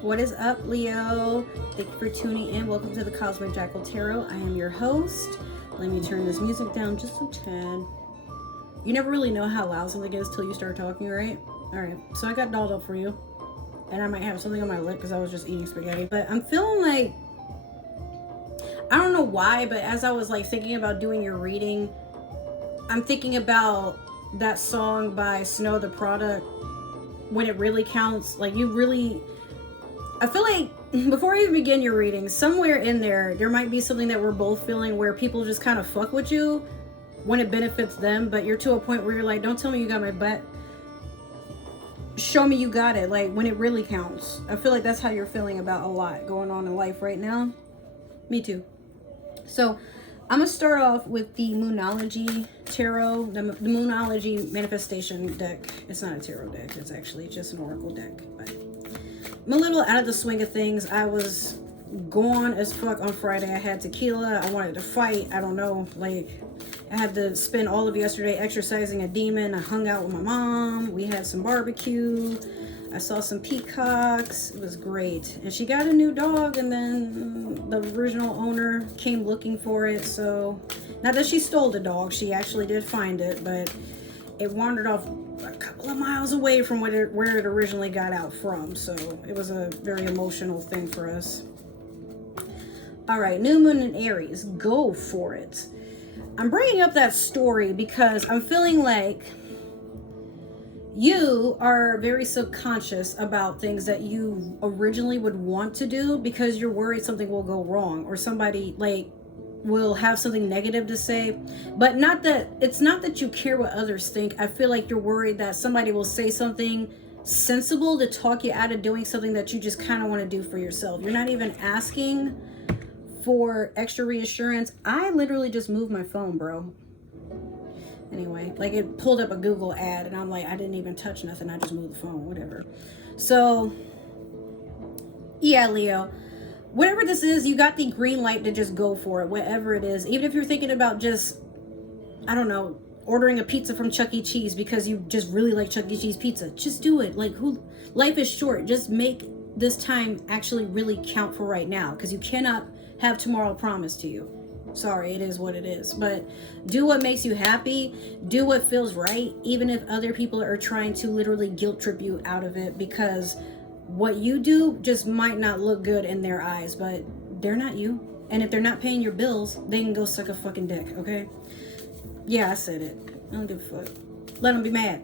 What is up, Leo? Thank you for tuning in. Welcome to the Cosmic Jackal Tarot. I am your host. Let me turn this music down just a tad. You never really know how loud something is till you start talking, right? Alright, so I got dolled up for you. And I might have something on my lip because I was just eating spaghetti. But I'm feeling like, I don't know why, but as I was like thinking about doing your reading, I'm thinking about that song by Snow the Product, When It Really Counts. Like, you really, I feel like before you begin your reading, somewhere in there might be something that we're both feeling where people just kind of fuck with you when it benefits them, but you're to a point where you're like, don't tell me you got my butt, show me you got it, like when it really counts. I feel like that's how you're feeling about a lot going on in life right now. Me too. So I'm gonna start off with the Moonology Tarot, the Moonology Manifestation deck. It's not a tarot deck, it's actually just an oracle deck, but I'm a little out of the swing of things. I was gone as fuck on Friday. I had tequila, I wanted to fight, I don't know, like I had to spend all of yesterday exercising a demon. I hung out with my mom, we had some barbecue, I saw some peacocks, it was great. And she got a new dog, and then the original owner came looking for it. So not that she stole the dog, she actually did find it, but it wandered off a couple of miles away from where it originally got out from. So it was a very emotional thing for us. All right, new moon in Aries, go for it. I'm bringing up that story because I'm feeling like you are very subconscious about things that you originally would want to do because you're worried something will go wrong or somebody like will have something negative to say. But not that, it's not that you care what others think. I feel like you're worried that somebody will say something sensible to talk you out of doing something that you just kind of want to do for yourself. You're not even asking for extra reassurance. I literally just moved my phone, bro. Anyway, like it pulled up a Google ad and I'm like, I didn't even touch nothing, I just moved the phone, whatever. So yeah, Leo, whatever this is, you got the green light to just go for it, whatever it is. Even if you're thinking about just, I don't know, ordering a pizza from Chuck E. Cheese because you just really like Chuck E. Cheese pizza, just do it. Like, life is short. Just make this time actually really count for right now, because you cannot have tomorrow promised to you. Sorry, it is what it is. But do what makes you happy, do what feels right, even if other people are trying to literally guilt trip you out of it, because what you do just might not look good in their eyes, but they're not you. And if they're not paying your bills, they can go suck a fucking dick, okay? Yeah, I said it. I don't give a fuck. Let them be mad.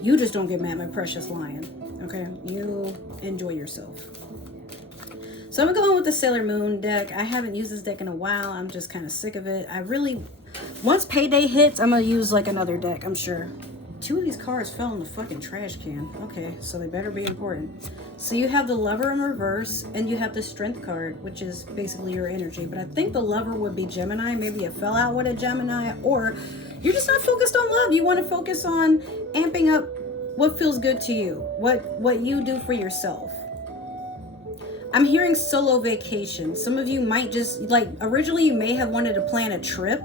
You just don't get mad, my precious lion, okay? You enjoy yourself. So I'm going with the Sailor Moon deck. I haven't used this deck in a while. I'm just kind of sick of it. Once payday hits, I'm going to use like another deck, I'm sure. 2 of these cards fell in the fucking trash can. Okay, so they better be important. So you have the Lover in reverse, and you have the Strength card, which is basically your energy. But I think the Lover would be Gemini. Maybe it fell out with a Gemini, or you're just not focused on love. You want to focus on amping up what feels good to you, what you do for yourself. I'm hearing solo vacation. Some of you might just, like, originally you may have wanted to plan a trip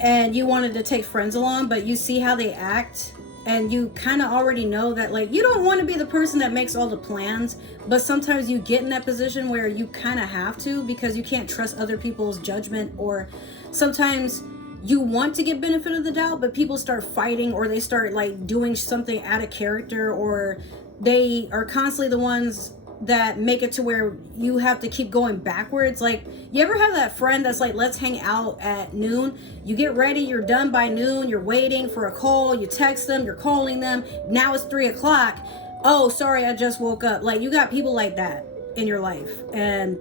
and you wanted to take friends along, but you see how they act and you kind of already know that, like, you don't want to be the person that makes all the plans, but sometimes you get in that position where you kind of have to because you can't trust other people's judgment, or sometimes you want to get benefit of the doubt, but people start fighting, or they start like doing something out of character, or they are constantly the ones that make it to where you have to keep going backwards. Like, you ever have that friend that's like, let's hang out at noon, you get ready, you're done by noon, you're waiting for a call, you text them, you're calling them, now it's 3 o'clock, oh sorry, I just woke up. Like, you got people like that in your life, and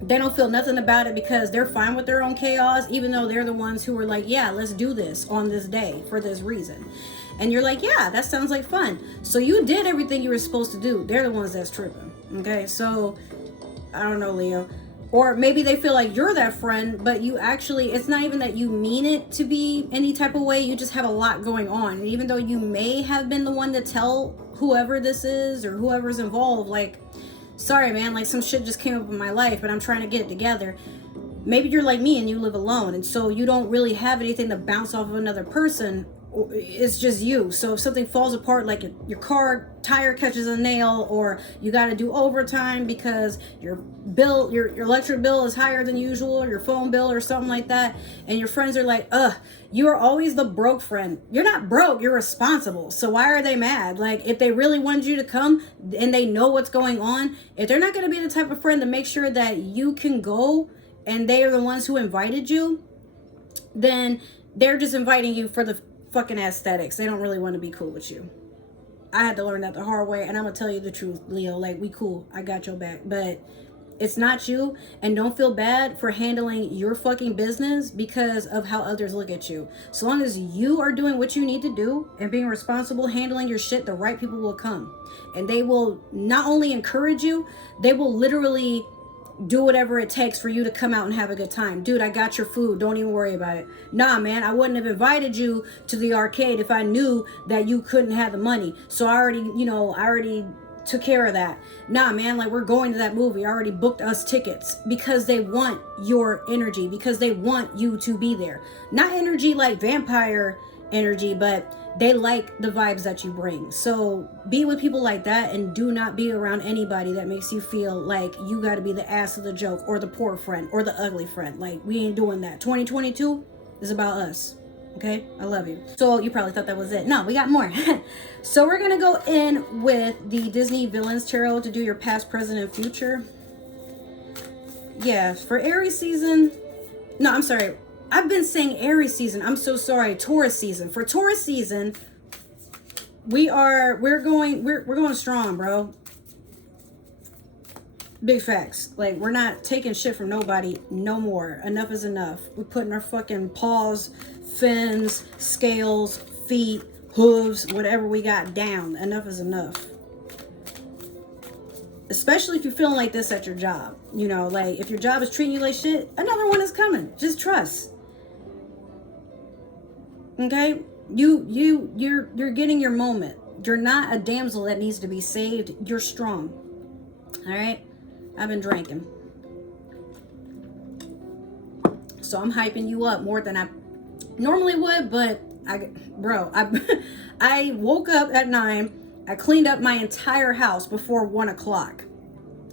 they don't feel nothing about it because they're fine with their own chaos, even though they're the ones who are like, yeah, let's do this on this day for this reason. And you're like, yeah, that sounds like fun. So you did everything you were supposed to do. They're the ones that's tripping. Okay, so I don't know, Leo. Or maybe they feel like you're that friend, but you actually, it's not even that you mean it to be any type of way. You just have a lot going on. And even though you may have been the one to tell whoever this is or whoever's involved, like, sorry, man, like some shit just came up in my life, but I'm trying to get it together. Maybe you're like me and you live alone, and so you don't really have anything to bounce off of another person, it's just you. So if something falls apart, like your car tire catches a nail, or you got to do overtime because your electric bill is higher than usual, or your phone bill or something like that, and your friends are like, you are always the broke friend. You're not broke, you're responsible. So why are they mad? Like, if they really wanted you to come and they know what's going on, if they're not going to be the type of friend to make sure that you can go and they are the ones who invited you, then they're just inviting you for the fucking aesthetics. They don't really want to be cool with you. I had to learn that the hard way, and I'm gonna tell you the truth, Leo. Like, we cool, I got your back, but it's not you. And don't feel bad for handling your fucking business because of how others look at you. So long as you are doing what you need to do and being responsible, handling your shit, the right people will come, and they will not only encourage you, they will literally do whatever it takes for you to come out and have a good time. Dude, I got your food, don't even worry about it. Nah, man, I wouldn't have invited you to the arcade if I knew that you couldn't have the money. So I already took care of that. Nah, man, like, we're going to that movie, I already booked us tickets, because they want your energy, because they want you to be there. Not energy like vampire energy, but they like the vibes that you bring. So be with people like that, and do not be around anybody that makes you feel like you got to be the ass of the joke, or the poor friend, or the ugly friend. Like, we ain't doing that. 2022 is about us. Okay, I love you. So you probably thought that was it. No, we got more. So we're gonna go in with the Disney Villains Tarot to do your past, present, and future. Yeah, for Aries season. No, I'm sorry. I've been saying Aries season. I'm so sorry. Taurus season. For Taurus season, we're going strong, bro. Big facts. Like, we're not taking shit from nobody no more. Enough is enough. We're putting our fucking paws, fins, scales, feet, hooves, whatever we got down. Enough is enough. Especially if you're feeling like this at your job. You know, like, if your job is treating you like shit, another one is coming. Just trust. Okay? You're getting your moment. You're not a damsel that needs to be saved. You're strong. All right? I've been drinking. So I'm hyping you up more than I normally would, but I woke up at 9. I cleaned up my entire house before 1 o'clock.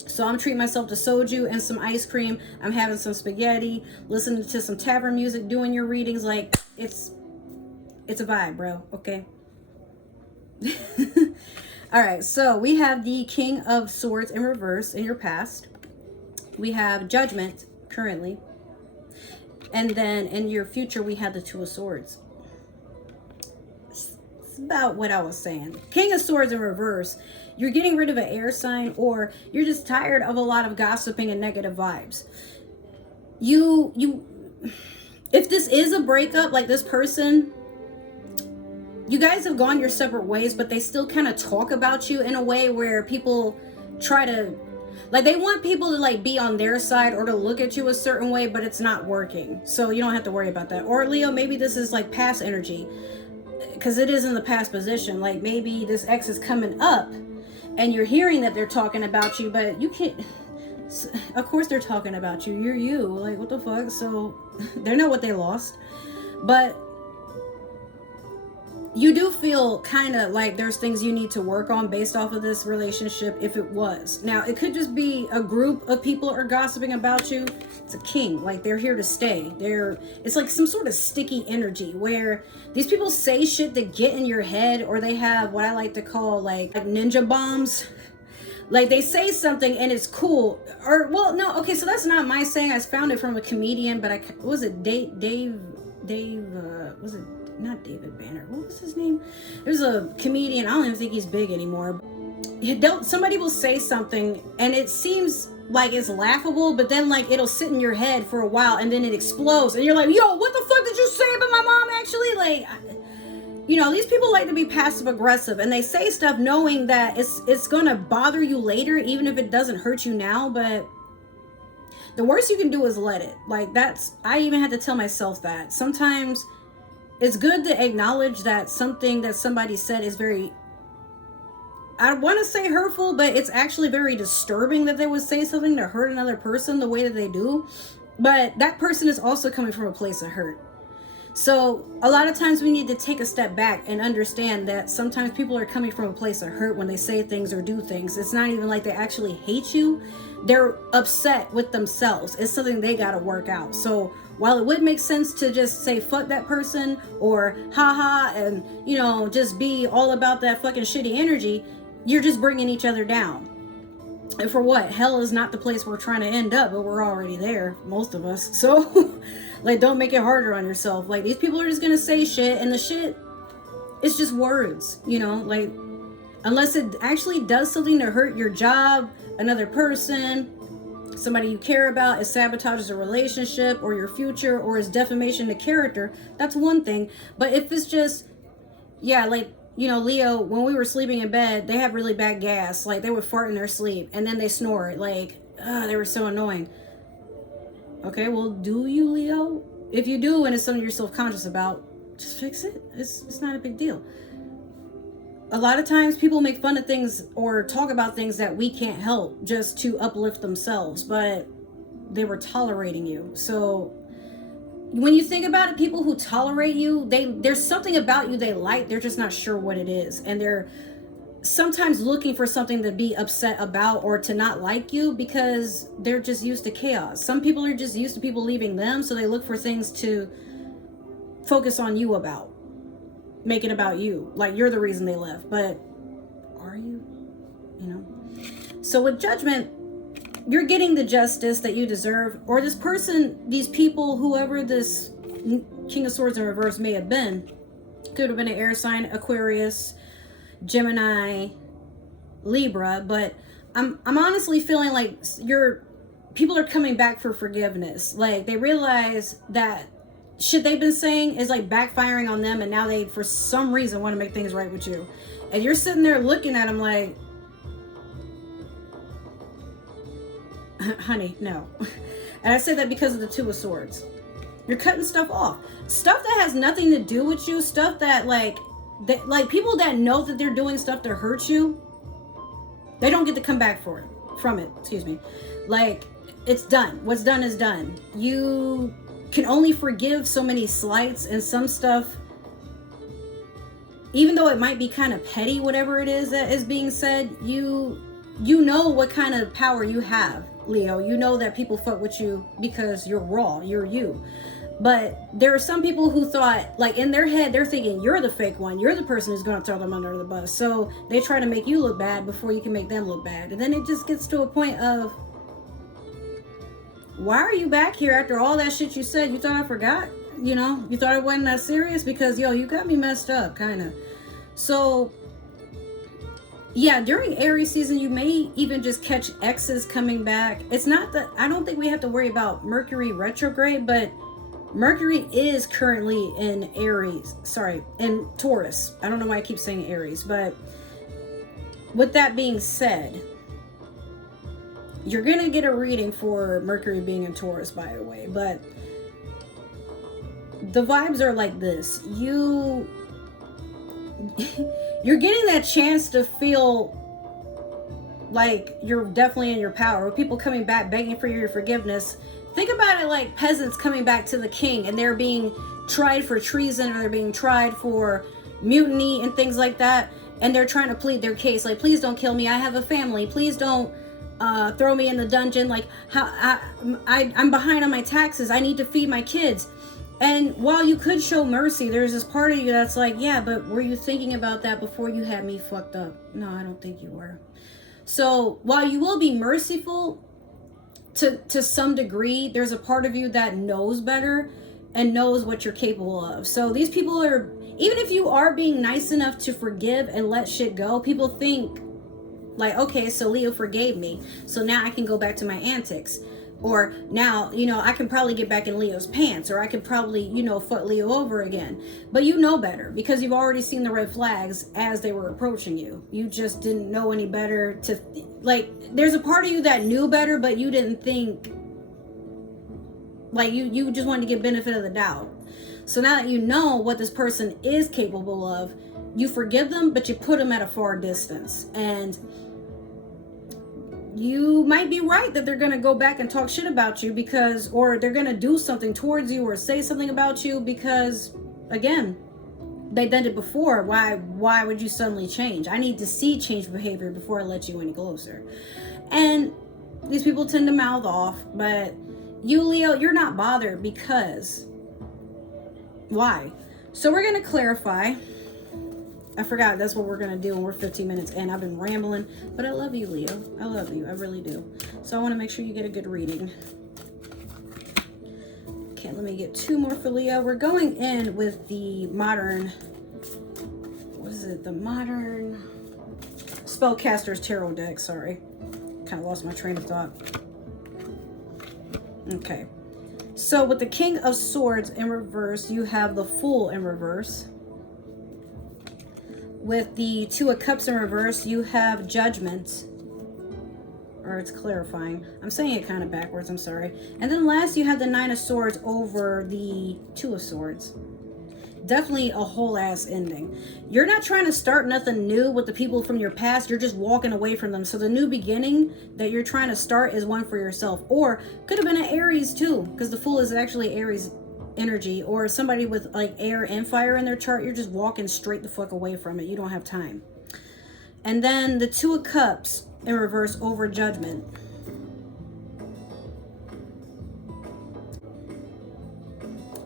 So I'm treating myself to soju and some ice cream. I'm having some spaghetti, listening to some tavern music, doing your readings. Like, it's a vibe, bro. Okay. All right. So we have the King of Swords in reverse in your past. We have Judgment currently. And then in your future, we have the Two of Swords. It's about what I was saying. King of Swords in reverse. You're getting rid of an air sign, or you're just tired of a lot of gossiping and negative vibes. If this is a breakup, like, this person, you guys have gone your separate ways, but they still kind of talk about you in a way where people try to, like, they want people to, like, be on their side or to look at you a certain way, but it's not working. So you don't have to worry about that. Or, Leo, maybe this is like past energy, because it is in the past position. Like, maybe this ex is coming up and you're hearing that they're talking about you, but you can't. Of course they're talking about you. You're you. Like, what the fuck? So they know what they lost. But you do feel kind of like there's things you need to work on based off of this relationship, if it was. Now, it could just be a group of people are gossiping about you. It's a king. Like, they're here to stay. It's like some sort of sticky energy where these people say shit that get in your head, or they have what I like to call like ninja bombs. Like, they say something and it's cool. Or, well, no, okay, so that's not my saying. I found it from a comedian, but was it Dave, was it not David Banner? What was his name? There's a comedian. I don't even think he's big anymore. Somebody will say something and it seems like it's laughable, but then, like, it'll sit in your head for a while and then it explodes and you're like, yo, what the fuck did you say about my mom? Actually, like, you know, these people like to be passive aggressive, and they say stuff knowing that it's gonna bother you later, even if it doesn't hurt you now. But the worst you can do is let it. Like, I even had to tell myself that sometimes it's good to acknowledge that something that somebody said is very, I want to say hurtful, but it's actually very disturbing that they would say something to hurt another person the way that they do. But that person is also coming from a place of hurt. So a lot of times we need to take a step back and understand that sometimes people are coming from a place of hurt when they say things or do things. It's not even like they actually hate you. They're upset with themselves. It's something they got to work out. So while it would make sense to just say fuck that person or haha and, you know, just be all about that fucking shitty energy, you're just bringing each other down. And for what? Hell is not the place we're trying to end up, but we're already there, most of us. So like, don't make it harder on yourself. Like, these people are just gonna say shit, and the shit is just words, you know, like, unless it actually does something to hurt your job, another person, somebody you care about, it sabotages a relationship or your future, or is defamation to character, that's one thing. But if it's just, yeah, like, you know, Leo, when we were sleeping in bed, they had really bad gas. Like, they would fart in their sleep and then they snore. Like, they were so annoying. Okay, well, do you, Leo? If you do and it's something you're self-conscious about, just fix it. It's not a big deal. A lot of times people make fun of things or talk about things that we can't help just to uplift themselves, but they were tolerating you. So when you think about it, people who tolerate you, there's something about you they like, they're just not sure what it is. And they're sometimes looking for something to be upset about or to not like you because they're just used to chaos. Some people are just used to people leaving them, so they look for things to focus on you about. Make it about you. Like, you're the reason they left. But are you? You know? So with judgment, you're getting the justice that you deserve, or this person, these people, whoever this King of Swords in reverse may have been, could have been an air sign, Aquarius, Gemini, Libra, but I'm honestly feeling like people are coming back for forgiveness. Like, they realize that shit they've been saying is like backfiring on them, and now they for some reason want to make things right with you. And you're sitting there looking at them like, honey, no. And I say that because of the Two of Swords. You're cutting stuff off. Stuff that has nothing to do with you. Stuff that like people that know that they're doing stuff to hurt you, they don't get to come back from it. Excuse me. Like, it's done. What's done is done. You can only forgive so many slights, and some stuff, even though it might be kind of petty, whatever it is that is being said, you know what kind of power you have, Leo. You know that people fuck with you because you're raw, you're you. But there are some people who thought, like, in their head, they're thinking you're the fake one, you're the person who's going to throw them under the bus. So they try to make you look bad before you can make them look bad. And then it just gets to a point of, why are you back here after all that shit you said? You thought I forgot? You know, you thought it wasn't that serious? Because, yo, you got me messed up, kind of. So, yeah, during Aries season, you may even just catch exes coming back. It's not that, I don't think we have to worry about Mercury retrograde, but Mercury is currently in in Taurus. I don't know why I keep saying Aries, but with that being said, you're going to get a reading for Mercury being in Taurus, by the way, but the vibes are like this. You're getting that chance to feel like you're definitely in your power. With people coming back begging for your forgiveness, think about it like peasants coming back to the king and they're being tried for treason, or they're being tried for mutiny and things like that, and they're trying to plead their case, like, please don't kill me, I have a family, please don't throw me in the dungeon, like, I'm behind on my taxes, I need to feed my kids. And while you could show mercy, there's this part of you that's like, yeah, but were you thinking about that before you had me fucked up? No, I don't think you were. So while you will be merciful to some degree, there's a part of you that knows better and knows what you're capable of. So these people are, even if you are being nice enough to forgive and let shit go, people think like, okay, so Leo forgave me, so now I can go back to my antics. Or now, you know, I can probably get back in Leo's pants, or I could probably, you know, fuck Leo over again. But you know better because you've already seen the red flags as they were approaching you. You just didn't know any better to, like, there's a part of you that knew better, but you didn't think, like, you just wanted to get benefit of the doubt. So now that you know what this person is capable of, you forgive them, but you put them at a far distance. And you might be right that they're going to go back and talk shit about you because, or they're going to do something towards you or say something about you because, again, they done it before. Why would you suddenly change? I need to see change behavior before I let you any closer. And these people tend to mouth off, but you, Leo, you're not bothered because why? So we're going to clarify. I forgot that's what we're going to do, and we're 15 minutes in. I've been rambling, but I love you, Leo. I love you. I really do. So I want to make sure you get a good reading. Okay, let me get 2 more for Leo. We're going in with the modern, what is it? The modern Spellcaster's Tarot deck. Sorry. Kind of lost my train of thought. Okay. So with the King of Swords in reverse, you have the Fool in reverse. With the Two of Cups in reverse, you have Judgment. Or it's clarifying. I'm saying it kind of backwards, I'm sorry. And then last, you have the Nine of Swords over the Two of Swords. Definitely a whole ass ending. You're not trying to start nothing new with the people from your past. You're just walking away from them. So the new beginning that you're trying to start is one for yourself. Or could have been an Aries too, because the Fool is actually Aries energy, or somebody with like air and fire in their chart. You're just walking straight the fuck away from it. You don't have time. And then the Two of Cups in reverse over Judgment.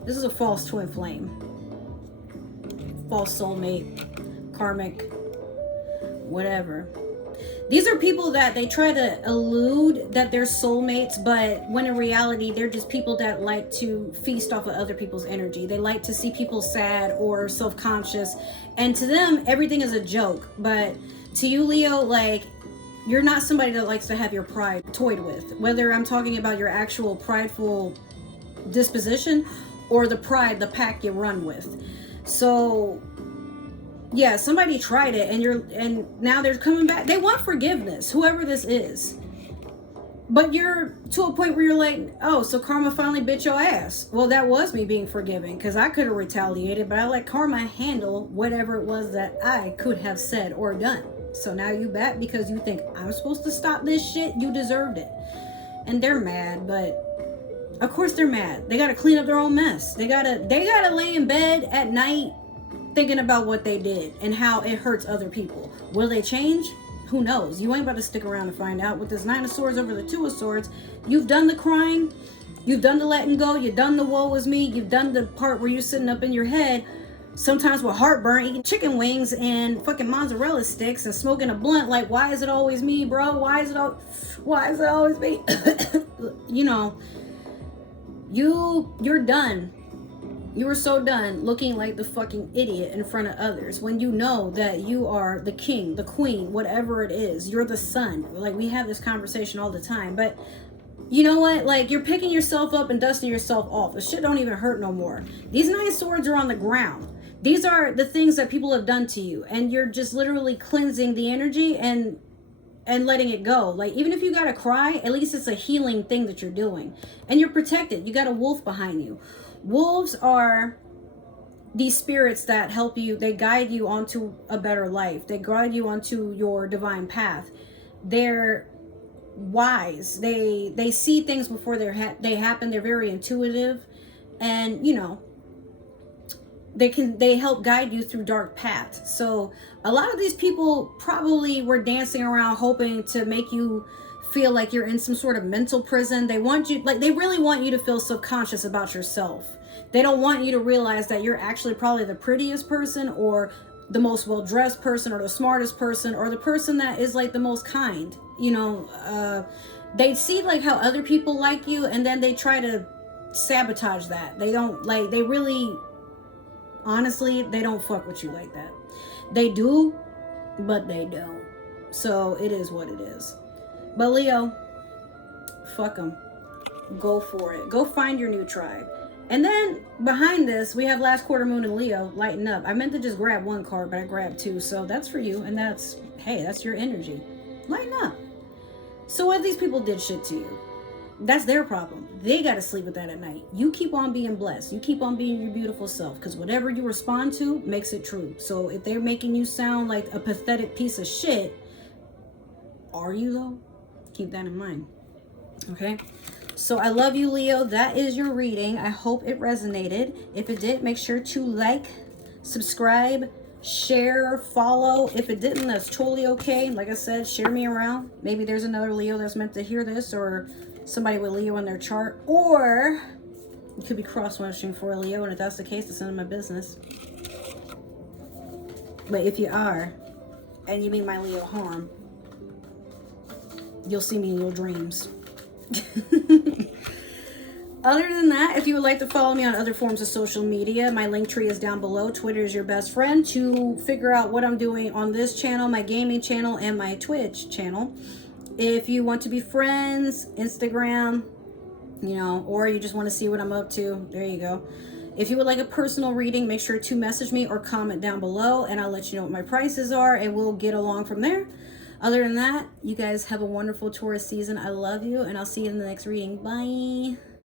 This is a false twin flame, false soulmate, karmic, whatever. These are people that they try to elude that they're soulmates, but when in reality, they're just people that like to feast off of other people's energy. They like to see people sad or self-conscious. And to them, everything is a joke. But to you, Leo, like, you're not somebody that likes to have your pride toyed with. Whether I'm talking about your actual prideful disposition or the pride, the pack you run with. So yeah, somebody tried it and now they're coming back. They want forgiveness, whoever this is. But you're to a point where you're like, oh, so karma finally bit your ass. Well, that was me being forgiving because I could have retaliated, but I let karma handle whatever it was that I could have said or done. So now you back because you think I'm supposed to stop this shit. You deserved it. And they're mad, but of course they're mad. They got to clean up their own mess. They gotta lay in bed at night thinking about what they did and how it hurts other people. Will they change? Who knows? You ain't about to stick around to find out. With this Nine of Swords over the Two of Swords, you've done the crying, you've done the letting go, you've done the woe is me, you've done the part where you're sitting up in your head, sometimes with heartburn, eating chicken wings and fucking mozzarella sticks and smoking a blunt. Like, why is it always me, bro? Why is it always me? You know, you're done. You are so done looking like the fucking idiot in front of others when you know that you are the king, the queen, whatever it is. You're the sun. Like, we have this conversation all the time. But you know what? Like, you're picking yourself up and dusting yourself off. The shit don't even hurt no more. These 9 swords are on the ground. These are the things that people have done to you. And you're just literally cleansing the energy and letting it go. Like, even if you gotta cry, at least it's a healing thing that you're doing. And you're protected. You got a wolf behind you. Wolves are these spirits that help you. They guide you onto a better life. They guide you onto your divine path. They're wise. They see things before they happen. They're very intuitive, and you know, they help guide you through dark paths. So a lot of these people probably were dancing around hoping to make you feel like you're in some sort of mental prison. They want you, like, they really want you to feel subconscious about yourself. They don't want you to realize that you're actually probably the prettiest person or the most well-dressed person or the smartest person or the person that is like the most kind. You know, they see like how other people like you, and then they try to sabotage that. They don't like, they really, honestly, they don't fuck with you like that. They do, but they don't. So it is what it is. But Leo, fuck them. Go for it. Go find your new tribe. And then behind this, we have last quarter moon in Leo, lighten up. I meant to just grab 1 card, but I grabbed 2. So that's for you. And that's, hey, that's your energy. Lighten up. So what if these people did shit to you? That's their problem. They got to sleep with that at night. You keep on being blessed. You keep on being your beautiful self, because whatever you respond to makes it true. So if they're making you sound like a pathetic piece of shit, are you though? keep that in mind. Okay, so I love you, Leo. That is your reading. I hope it resonated. If it did, make sure to like, subscribe, share, follow. If it didn't, that's totally okay. Like I said, share me around. Maybe there's another Leo that's meant to hear this, or somebody with Leo in their chart, or you could be cross-watching for a Leo, and if that's the case, it's none of my business. But if you are, and you mean my Leo harm, you'll see me in your dreams. Other than that, if you would like to follow me on other forms of social media, my link tree is down below. Twitter is your best friend to figure out what I'm doing on this channel, my gaming channel, and my Twitch channel. If you want to be friends, Instagram, you know, or you just want to see what I'm up to, there you go. If you would like a personal reading, make sure to message me or comment down below, and I'll let you know what my prices are, and we'll get along from there. Other than that, you guys have a wonderful Taurus season. I love you, and I'll see you in the next reading. Bye.